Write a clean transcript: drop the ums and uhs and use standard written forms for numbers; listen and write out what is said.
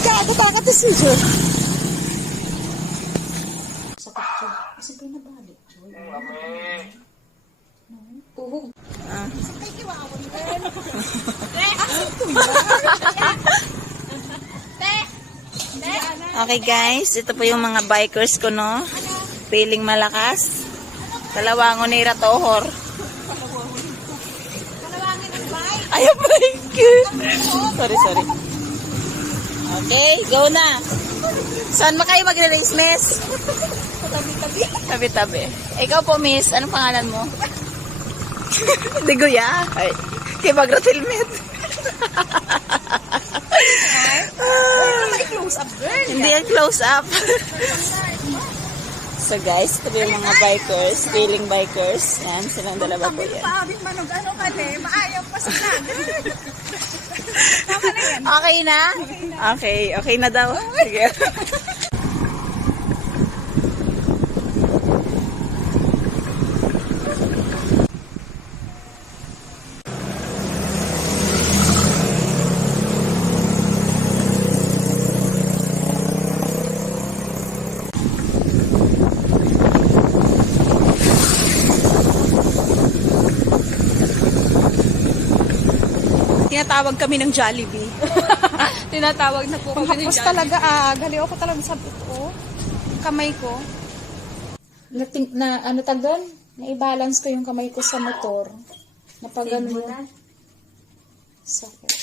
Gago bakit si Joy? Sa picture. Kasi kayo nabalik, Joy. Puhog. Okay guys, ito po yung mga bikers ko, no? Feeling malakas. Kalawangon ni Ratohor. Ay, oh my God. Sorry. Okay, go na. Saan ba kayo magre-race, miss? Tabi-tabi. Ikaw po, miss. Anong pangalan mo? Hindi guya. Ay, kay Bagrat helmet. Close up, girl. Hindi yan close up. So guys, ito yung mga bikers, feeling bikers. Yan, silang dalawa po yan. Ano ka ne? Maayaw pa sila. Okay na? Okay na daw. Sige. Tinatawag kami ng Jollibee. Tinatawag na po kami Tapos talaga galiw ako talaga sa buto. Kamay ko. Ano tag doon? Na-balance ko yung kamay ko sa motor. Napagano yun. Sakit.